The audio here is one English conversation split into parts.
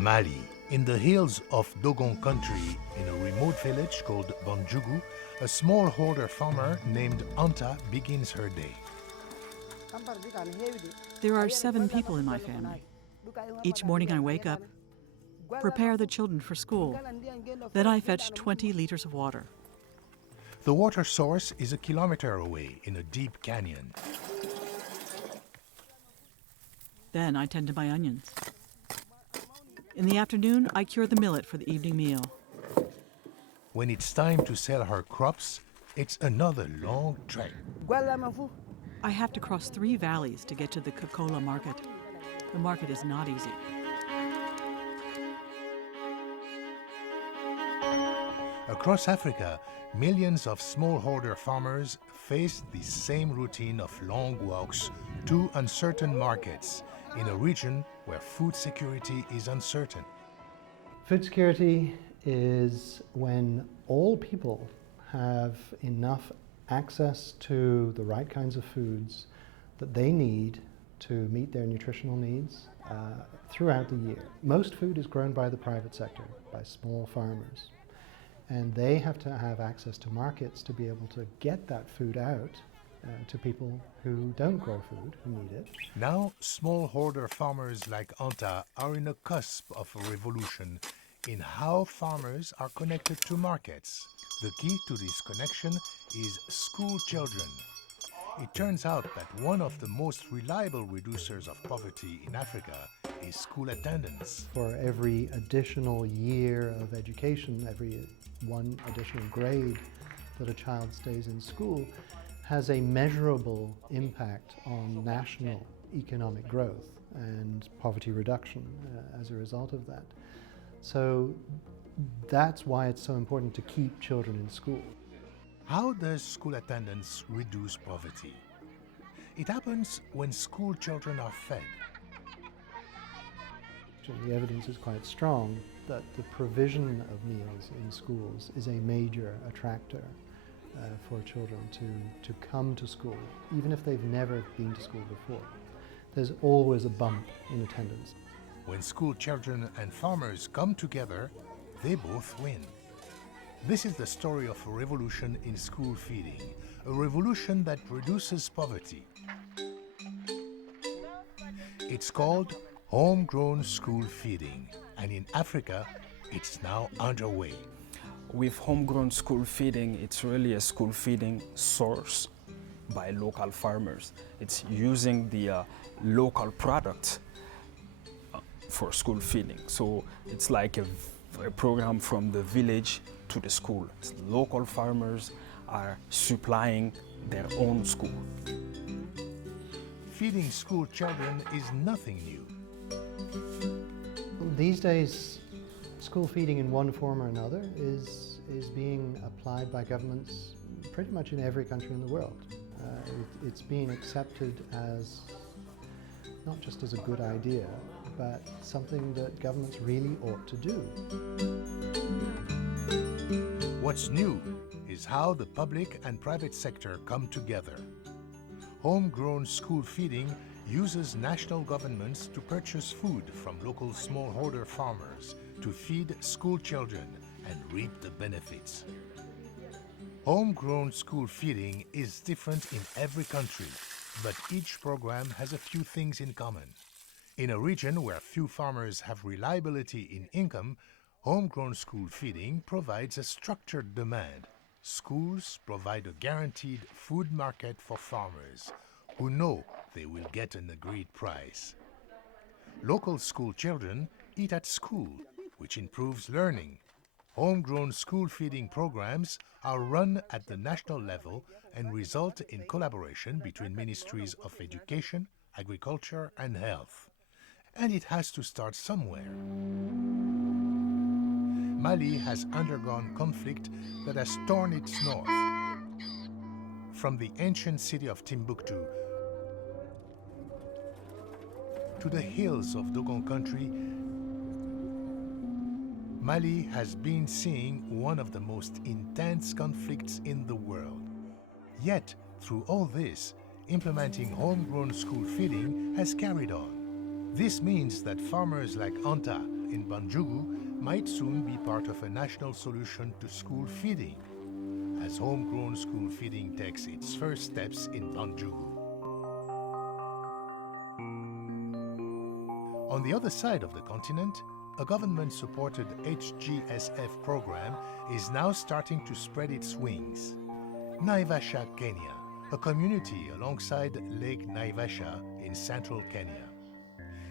Mali, in the hills of Dogon country, in a remote village called Banjugu, a smallholder farmer named Anta begins her day. There are 7 people in my family. Each morning I wake up, prepare the children for school. Then I fetch 20 liters of water. The water source is a kilometer away in a deep canyon. Then I tend to my onions. In the afternoon, I cure the millet for the evening meal. When it's time to sell her crops, it's another long trek. I have to cross 3 valleys to get to the Kokola market. The market is not easy. Across Africa, millions of smallholder farmers face the same routine of long walks to uncertain markets in a region where food security is uncertain. Food security is when all people have enough access to the right kinds of foods that they need to meet their nutritional needs throughout the year. Most food is grown by the private sector, by small farmers. And they have to have access to markets to be able to get that food out to people who don't grow food, who need it. Now, smallholder farmers like Anta are in the cusp of a revolution in how farmers are connected to markets. The key to this connection is school children. It turns out that one of the most reliable reducers of poverty in Africa is school attendance. For every additional year of education, every one additional grade that a child stays in school has a measurable impact on national economic growth and poverty reduction as a result of that. So that's why it's so important to keep children in school. How does school attendance reduce poverty? It happens when school children are fed. The evidence is quite strong that the provision of meals in schools is a major attractor for children to come to school, even if they've never been to school before. There's always a bump in attendance. When school children and farmers come together, they both win. This is the story of a revolution in school feeding, a revolution that reduces poverty. It's called homegrown school feeding, and in Africa, it's now underway. With homegrown school feeding, it's really a school feeding sourced by local farmers. It's using the local product for school feeding. So it's like a program from the village to the school. It's local farmers are supplying their own school. Feeding school children is nothing new. These days, school feeding in one form or another is being applied by governments pretty much in every country in the world. It's being accepted as not just as a good idea, but something that governments really ought to do. What's new is how the public and private sector come together. Homegrown school feeding uses national governments to purchase food from local smallholder farmers to feed school children and reap the benefits. Homegrown school feeding is different in every country, but each program has a few things in common. In a region where few farmers have reliability in income, homegrown school feeding provides a structured demand. Schools provide a guaranteed food market for farmers who know they will get an agreed price. Local school children eat at school, which improves learning. Homegrown school feeding programs are run at the national level and result in collaboration between ministries of education, agriculture, and health. And it has to start somewhere. Mali has undergone conflict that has torn its north. From the ancient city of Timbuktu to the hills of Dogon country, Mali has been seeing one of the most intense conflicts in the world. Yet, through all this, implementing homegrown school feeding has carried on. This means that farmers like Anta in Banjugu might soon be part of a national solution to school feeding, as homegrown school feeding takes its first steps in Banjugu. On the other side of the continent, a government-supported HGSF program is now starting to spread its wings. Naivasha, Kenya, a community alongside Lake Naivasha in central Kenya.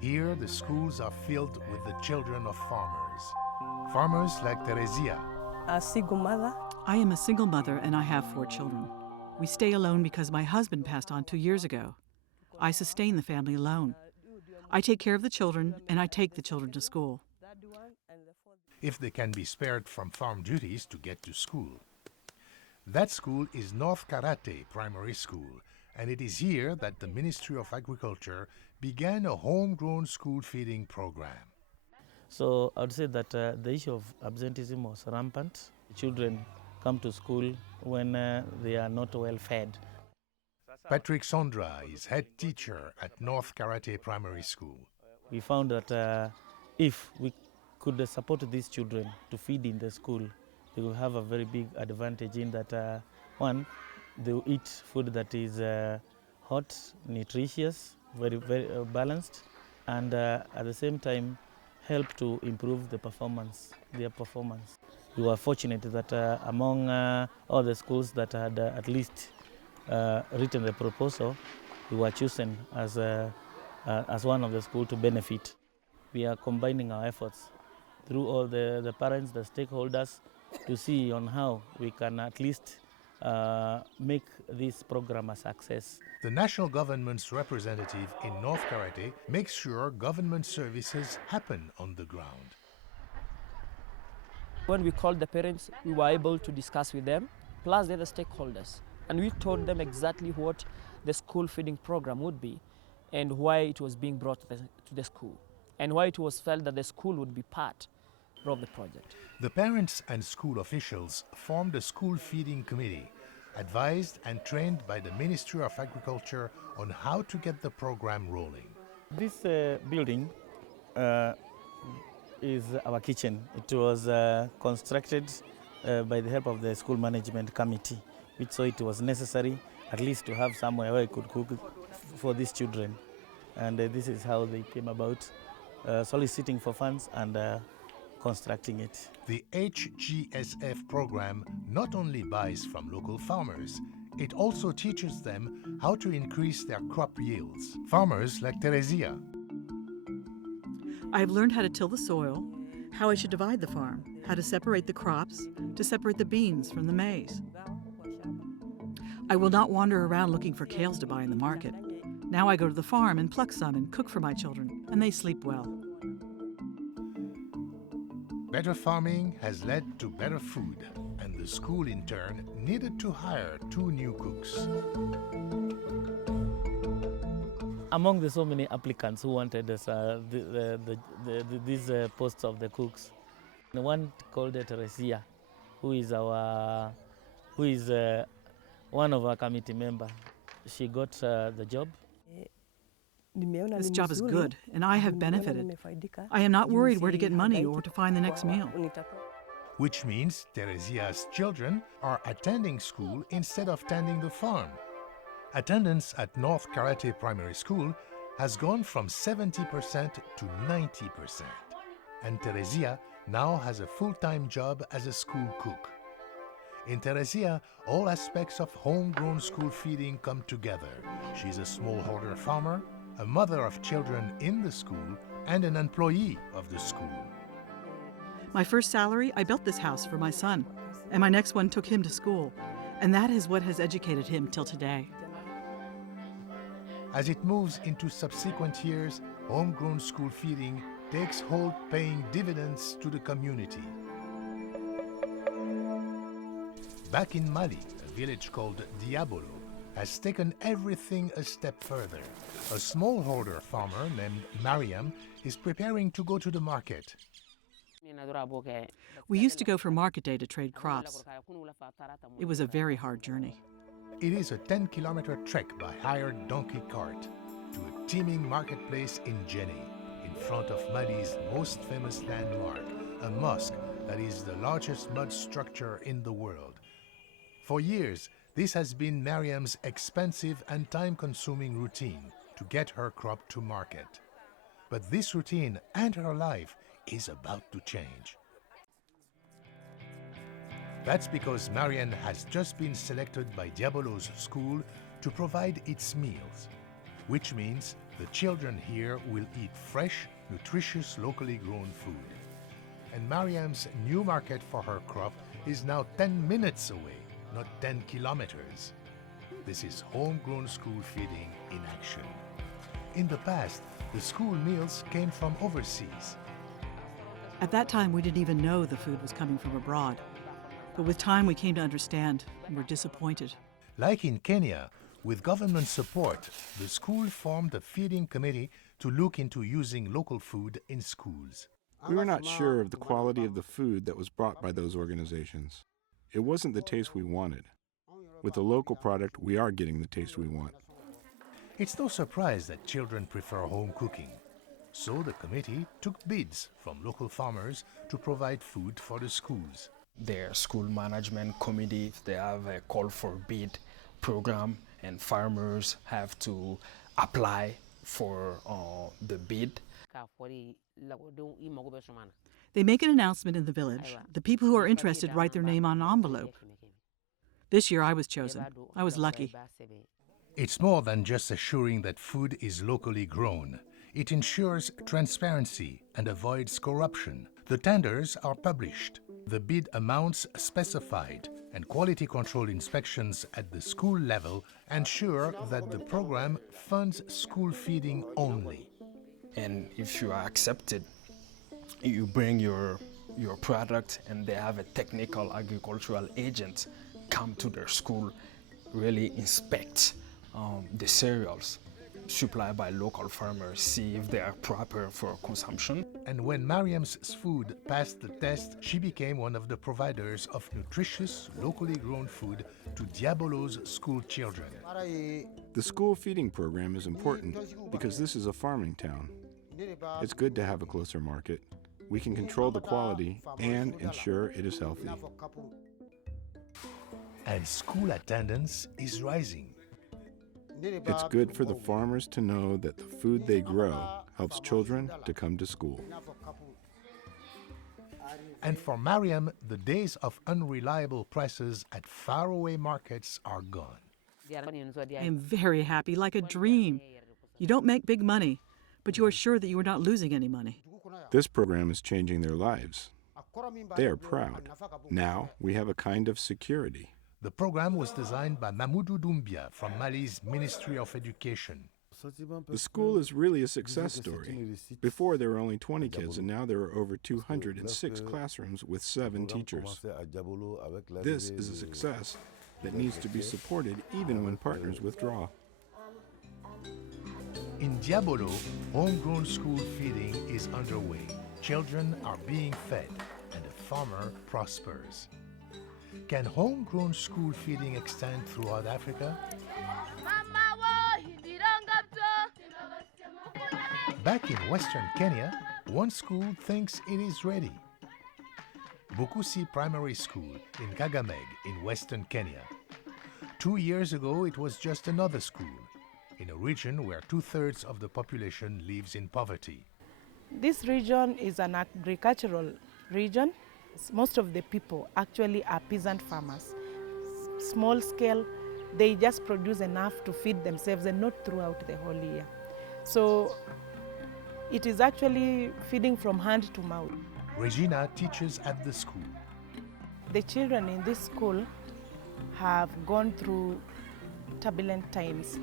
Here, the schools are filled with the children of farmers. Farmers like Teresia. A single mother. I am a single mother and I have 4 children. We stay alone because my husband passed on 2 years ago. I sustain the family alone. I take care of the children and I take the children to school. If they can be spared from farm duties to get to school. That school is North Karate Primary School, and it is here that the Ministry of Agriculture began a homegrown school feeding program. So I would say that the issue of absenteeism was rampant. Children come to school when they are not well fed. Patrick Sondra is head teacher at North Karate Primary School. We found that if we could support these children to feed in the school, they will have a very big advantage in that, one, they will eat food that is hot, nutritious, very balanced, and at the same time help to improve their performance. We were fortunate that among all the schools that had at least written the proposal, we were chosen as one of the schools to benefit. We are combining our efforts through all the parents, the stakeholders, to see on how we can at least make this program a success. The national government's representative in North Karate makes sure government services happen on the ground. When we called the parents, we were able to discuss with them, plus the other stakeholders. And we told them exactly what the school feeding program would be and why it was being brought to the school and why it was felt that the school would be part of the project. The parents and school officials formed a school feeding committee, advised and trained by the Ministry of Agriculture on how to get the program rolling. This building is our kitchen. It was constructed by the help of the school management committee, which so it was necessary at least to have somewhere where I could cook for these children. And this is how they came about, soliciting for funds and constructing it. The HGSF program not only buys from local farmers, it also teaches them how to increase their crop yields. Farmers like Teresia. I have learned how to till the soil, how I should divide the farm, how to separate the crops, to separate the beans from the maize. I will not wander around looking for kales to buy in the market. Now I go to the farm and pluck some and cook for my children, and they sleep well. Better farming has led to better food, and the school in turn needed to hire 2 new cooks. Among the so many applicants who wanted this, these posts of the cooks, the one called Teresia, who is one of our committee members, she got the job. This job is good, and I have benefited. I am not worried where to get money or to find the next meal. Which means Teresia's children are attending school instead of tending the farm. Attendance at North Karate Primary School has gone from 70% to 90%. And Teresia now has a full-time job as a school cook. In Teresia, all aspects of homegrown school feeding come together. She's a smallholder farmer, a mother of children in the school, and an employee of the school. My first salary, I built this house for my son, and my next one took him to school, and that is what has educated him till today. As it moves into subsequent years, homegrown school feeding takes hold, paying dividends to the community. Back in Mali, a village called Diabolo has taken everything a step further. A smallholder farmer named Mariam is preparing to go to the market. We used to go for market day to trade crops. It was a very hard journey. It is a 10-kilometer trek by hired donkey cart to a teeming marketplace in Jenny, in in front of Mali's most famous landmark, a mosque that is the largest mud structure in the world. For years, this has been Mariam's expensive and time-consuming routine to get her crop to market. But this routine and her life is about to change. That's because Mariam has just been selected by Diabolo's school to provide its meals, which means the children here will eat fresh, nutritious, locally grown food. And Mariam's new market for her crop is now 10 minutes away, not 10 kilometers. This is homegrown school feeding in action. In the past, the school meals came from overseas. At that time, we didn't even know the food was coming from abroad. But with time, we came to understand and were disappointed. Like in Kenya, with government support, the school formed a feeding committee to look into using local food in schools. We were not sure of the quality of the food that was brought by those organizations. It wasn't the taste we wanted. With the local product, we are getting the taste we want. It's no surprise that children prefer home cooking. So the committee took bids from local farmers to provide food for the schools. Their school management committee, they have a call for bid program, and farmers have to apply for the bid. They make an announcement in the village. The people who are interested write their name on an envelope. This year I was chosen. I was lucky. It's more than just assuring that food is locally grown. It ensures transparency and avoids corruption. The tenders are published, the bid amounts specified, and quality control inspections at the school level ensure that the program funds school feeding only. And if you are accepted, you bring your product, and they have a technical agricultural agent come to their school, really inspect the cereals supplied by local farmers, see if they are proper for consumption. And when Mariam's food passed the test, she became one of the providers of nutritious, locally grown food to Diabolo's school children. The school feeding program is important because this is a farming town. It's good to have a closer market. We can control the quality and ensure it is healthy. And school attendance is rising. It's good for the farmers to know that the food they grow helps children to come to school. And for Mariam, the days of unreliable prices at faraway markets are gone. I am very happy, like a dream. You don't make big money, but you are sure that you are not losing any money. This program is changing their lives. They are proud. Now we have a kind of security. The program was designed by Mamoudou Doumbia from Mali's Ministry of Education. The school is really a success story. Before there were only 20 kids, and now there are over 206 classrooms with 7 teachers. This is a success that needs to be supported even when partners withdraw. In Diabolo, homegrown school feeding is underway. Children are being fed, and the farmer prospers. Can homegrown school feeding extend throughout Africa? Back in Western Kenya, one school thinks it is ready. Bukusi Primary School in Kagameg in Western Kenya. 2 years ago, it was just another school in a region where 2/3 of the population lives in poverty. This region is an agricultural region. Most of the people actually are peasant farmers. Small scale, they just produce enough to feed themselves and not throughout the whole year. So it is actually feeding from hand to mouth. Regina teaches at the school. The children in this school have gone through turbulent times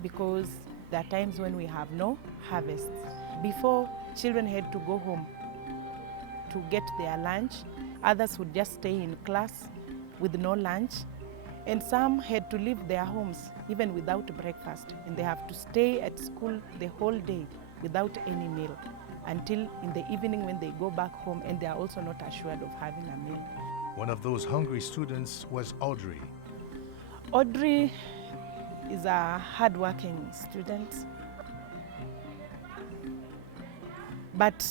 because there are times when we have no harvest. Before, children had to go home to get their lunch. Others would just stay in class with no lunch. And some had to leave their homes even without breakfast. And they have to stay at school the whole day without any meal until in the evening when they go back home, and they are also not assured of having a meal. One of those hungry students was Audrey. Audrey is a hardworking student. But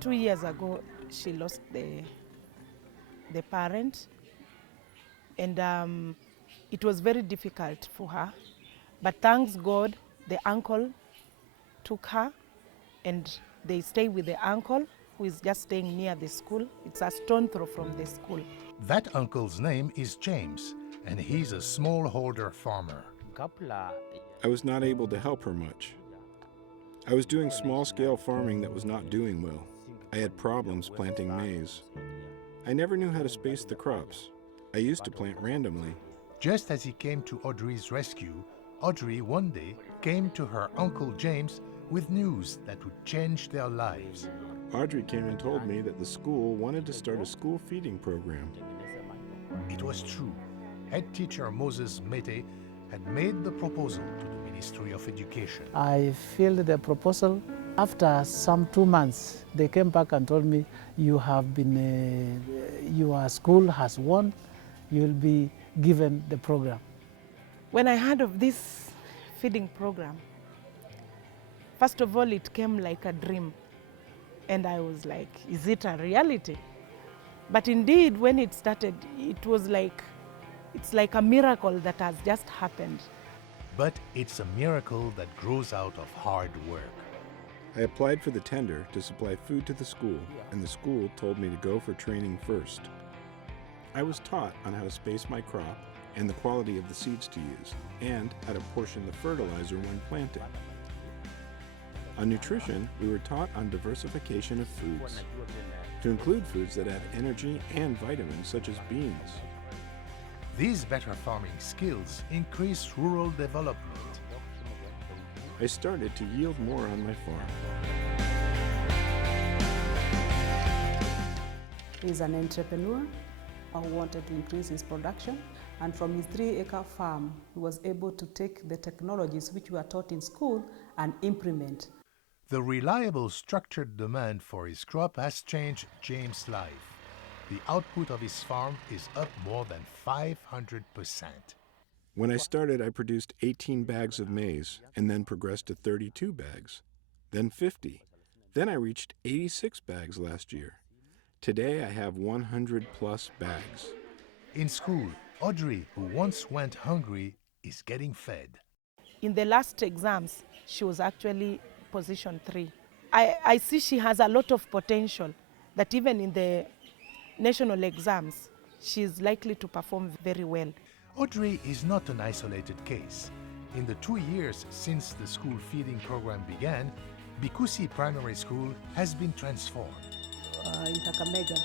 2 years ago, she lost the parent, and it was very difficult for her. But thanks God, the uncle took her, and they stay with the uncle, who is just staying near the school. It's a stone throw from the school. That uncle's name is James, and he's a smallholder farmer. I was not able to help her much. I was doing small-scale farming that was not doing well. I had problems planting maize. I never knew how to space the crops. I used to plant randomly. Just as he came to Audrey's rescue, Audrey one day came to her Uncle James with news that would change their lives. Audrey came and told me that the school wanted to start a school feeding program. It was true. Head teacher Moses Mete had made the proposal to the Ministry of Education. I filled the proposal. After some 2 months, they came back and told me, your school has won, you will be given the program. When I heard of this feeding program, first of all, it came like a dream. And I was like, is it a reality? But indeed, when it started, it's like a miracle that has just happened. But it's a miracle that grows out of hard work. I applied for the tender to supply food to the school, and the school told me to go for training first. I was taught on how to space my crop and the quality of the seeds to use, and how to portion the fertilizer when planting. On nutrition, we were taught on diversification of foods, to include foods that add energy and vitamins such as beans. These better farming skills increase rural development. I started to yield more on my farm. He's an entrepreneur who wanted to increase his production, and from his 3-acre farm, he was able to take the technologies which were taught in school and implement. The reliable, structured demand for his crop has changed James' life. The output of his farm is up more than 500%. When I started, I produced 18 bags of maize, and then progressed to 32 bags, then 50. Then I reached 86 bags last year. Today I have 100 plus bags. In school, Audrey, who once went hungry, is getting fed. In the last exams, she was actually position 3. I see she has a lot of potential, that even in the national exams, she is likely to perform very well. Audrey is not an isolated case. In the 2 years since the school feeding program began, Bikusi Primary School has been transformed. In Kakamega,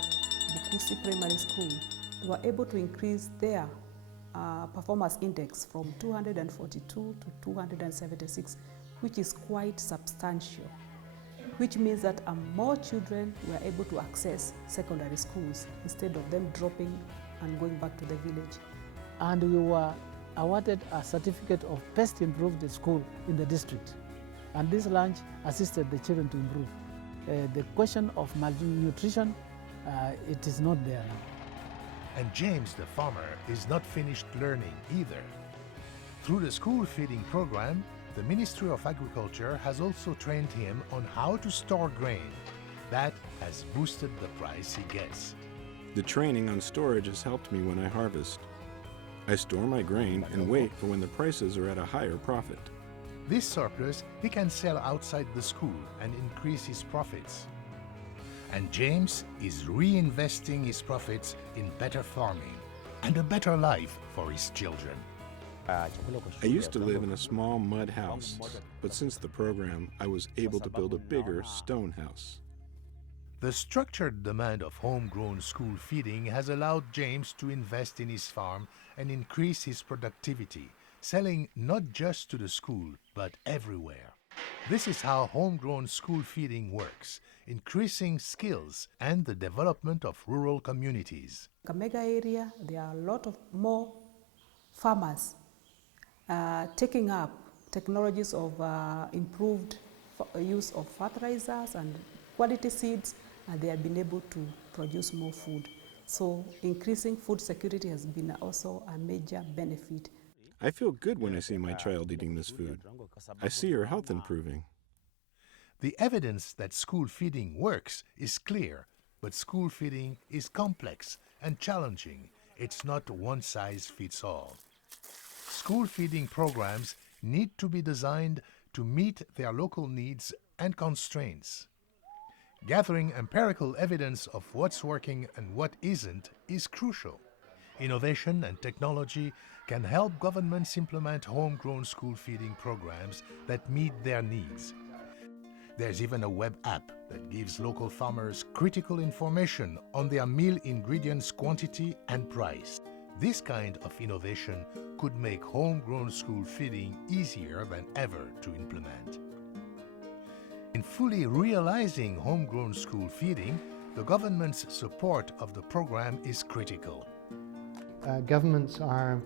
Bikusi Primary School, they were able to increase their performance index from 242 to 276, which is quite substantial, which means that more children were able to access secondary schools instead of them dropping and going back to the village. And we were awarded a certificate of best improved school in the district. And this lunch assisted the children to improve. The question of malnutrition, it is not there now. And James, the farmer, is not finished learning either. Through the school feeding program, the Ministry of Agriculture has also trained him on how to store grain. That has boosted the price he gets. The training on storage has helped me when I harvest. I store my grain and wait for when the prices are at a higher profit. This surplus he can sell outside the school and increase his profits. And James is reinvesting his profits in better farming and a better life for his children. I used to live in a small mud house, but since the program, I was able to build a bigger stone house. The structured demand of homegrown school feeding has allowed James to invest in his farm and increase his productivity, selling not just to the school, but everywhere. This is how homegrown school feeding works, increasing skills and the development of rural communities. Kakamega area, there are a lot of more farmers taking up technologies of improved use of fertilizers and quality seeds, and they have been able to produce more food. So increasing food security has been also a major benefit. I feel good when I see my child eating this food. I see her health improving. The evidence that school feeding works is clear, but school feeding is complex and challenging. It's not one size fits all. School feeding programs need to be designed to meet their local needs and constraints. Gathering empirical evidence of what's working and what isn't is crucial. Innovation and technology can help governments implement homegrown school feeding programs that meet their needs. There's even a web app that gives local farmers critical information on their meal ingredients quantity and price. This kind of innovation could make homegrown school feeding easier than ever to implement. In fully realizing homegrown school feeding, the government's support of the program is critical. Governments are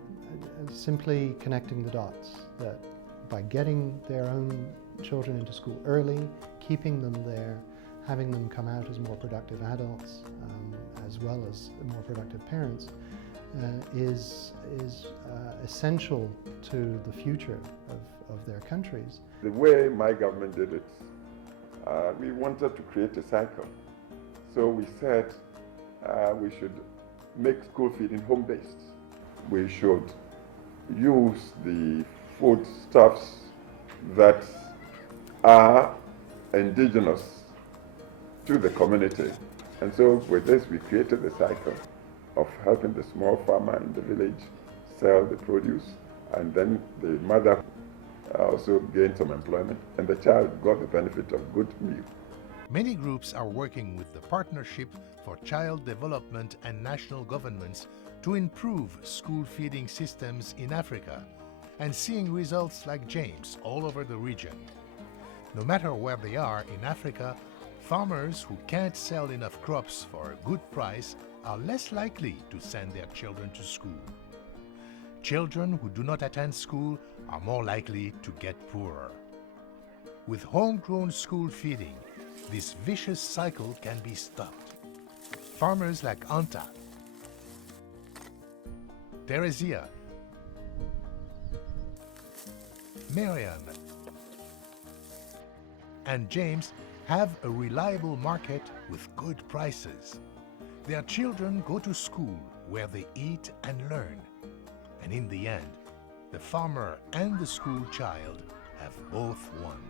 simply connecting the dots, that by getting their own children into school early, keeping them there, having them come out as more productive adults, as well as more productive parents, is essential to the future of their countries. The way my government did it, we wanted to create a cycle. So we said we should make school feeding home-based. We should use the foodstuffs that are indigenous to the community. And so with this, we created the cycle of helping the small farmer in the village sell the produce, and then the mother also gained some employment, and the child got the benefit of good meal. Many groups are working with the Partnership for Child Development and national governments to improve school feeding systems in Africa and seeing results like James all over the region. No matter where they are in Africa, farmers who can't sell enough crops for a good price are less likely to send their children to school. Children who do not attend school are more likely to get poorer. With homegrown school feeding, this vicious cycle can be stopped. Farmers like Anta, Teresia, Marian, and James have a reliable market with good prices. Their children go to school where they eat and learn. And in the end, the farmer and the school child have both won.